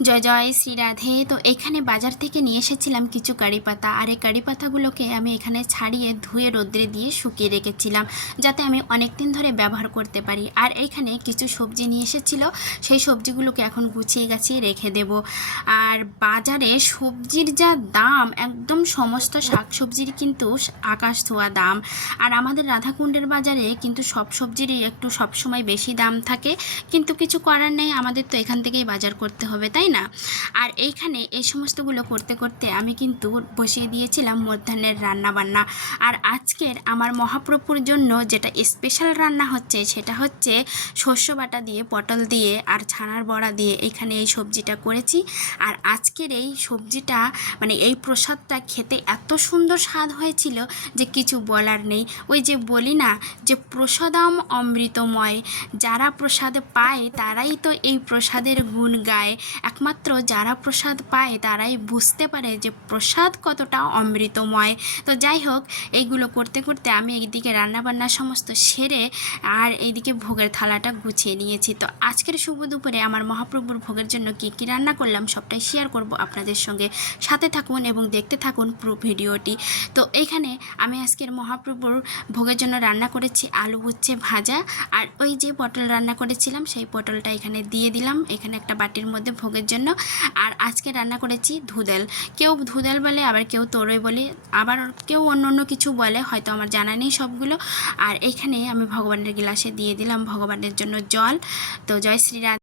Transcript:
জয় জয় শ্রী রাধে। তো এখানে বাজার থেকে নিয়ে এসেছিলাম কিছু কারি পাতা, আর এই কারি পাতাগুলোকে আমি এখানে ছাড়িয়ে ধুয়ে রোদ্রে দিয়ে শুকিয়ে রেখেছিলাম যাতে আমি অনেক দিন ধরে ব্যবহার করতে পারি। আর এইখানে কিছু সবজি নিয়ে এসেছিল, সেই সবজিগুলোকে এখন গুছিয়ে গাছিয়ে রেখে দেব। আর বাজারে সবজির যা দাম, একদম সমস্ত শাকসবজির কিন্তু আকাশ ছোঁয়া দাম। আর আমাদের রাধাকুণ্ডের বাজারে কিন্তু সব সবজিরই একটু সবসময় বেশি দাম থাকে, কিন্তু কিছু করার নেই, আমাদের তো এখান থেকেই বাজার করতে হবে, তাই না? আর এইখানে এই সমস্তগুলো করতে করতে আমি কিন্তু বসিয়ে দিয়েছিলাম মধ্যাহ্নের রান্না বান্না। আর আজকের আমার মহাপ্রভুর জন্য যেটা স্পেশাল রান্না হচ্ছে সেটা হচ্ছে শস্য বাটা দিয়ে, পটল দিয়ে আর ছানার বড়া দিয়ে এখানে এই সবজিটা করেছি। আর আজকের এই সবজিটা মানে এই প্রসাদটা খেতে এত সুন্দর স্বাদ হয়েছিল যে কিছু বলার নেই। ওই যে বলি না যে প্রসাদম অমৃতময়, যারা প্রসাদ পায় তারাই তো এই প্রসাদের গুণ গায়। একমাত্র যারা প্রসাদ পায় তারাই বুঝতে পারে যে প্রসাদ কতটা অমৃতময়। তো যাই হোক, এইগুলো করতে করতে আমি এইদিকে রান্নাবান্না সমস্ত সেরে আর এইদিকে ভোগের থালাটা গুছিয়ে নিয়েছি। তো আজকের শুভ দুপুরে আমার মহাপ্রভুর ভোগের জন্য কী কী রান্না করলাম সবটাই শেয়ার করব আপনাদের সঙ্গে। সাথে থাকুন এবং দেখতে থাকুন পুরো ভিডিওটি। তো এইখানে আমি আজকের মহাপ্রভুর ভোগের জন্য রান্না করেছি আলু উচ্ছে ভাজা, আর ওই যে পটল রান্না করেছিলাম সেই পটলটা এখানে দিয়ে দিলাম এখানে একটা বাটির মধ্যে ভোগের জন্য। আর আজকে রান্না করেছি ধুদেল, কেউ ধুদেল বলে, আবার কেউ তরই বলে, আবার কেউ অন্য অন্য কিছু বলে, হয়তো আমার জানা নেই সবগুলো। আর এখানে আমি ভগবানের গ্লাসে দিয়ে দিলাম ভগবানের জন্য জল। তো জয় শ্রী রাধে।